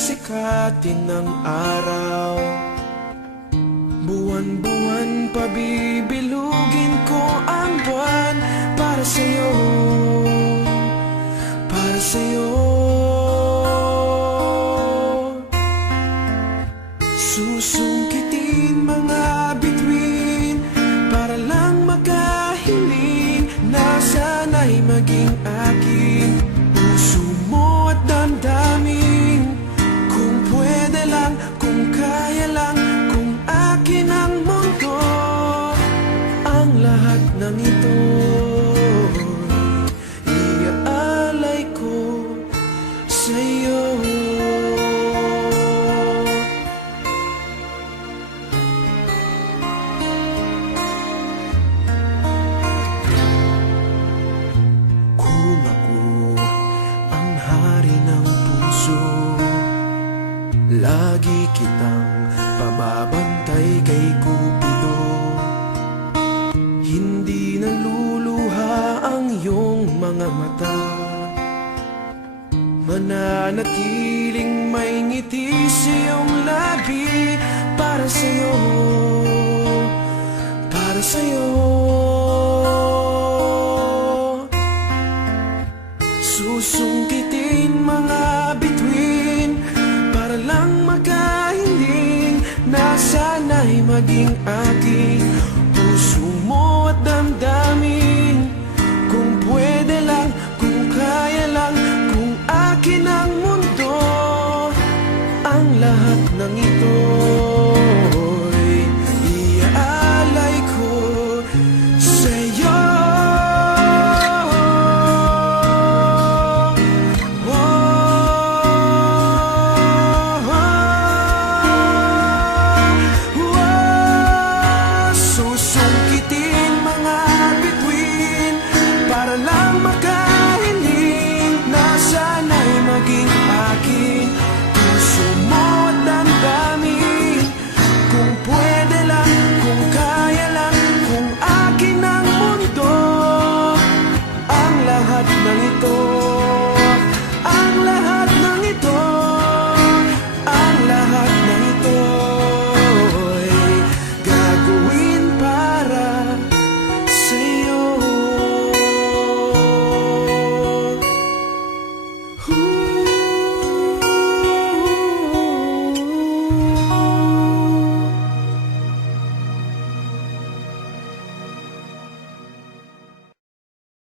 sikatin ng araw. Buwan-buwan pabibilugin ko ang buwan para sa'yo, para sa'yo. Susungkitin mga bituin para lang makahiling na sana'y maging akin. Puso mo at damdamin, kung pwede lang, kung kaya lang, kung akin ang mundo. Ang lahat ng ito iaalay ko sa'yo. Kung ako ang hari ng puso, lagi kitang pababantay kay Cupido. Hindi naluluha ang iyong mga mata, mananatiling may ngiti sa iyong labi. Para sa'yo, para sa'yo. Susungkitin mga bituin para lang makahiling na sana'y maging akin. Puso mo at damdamin,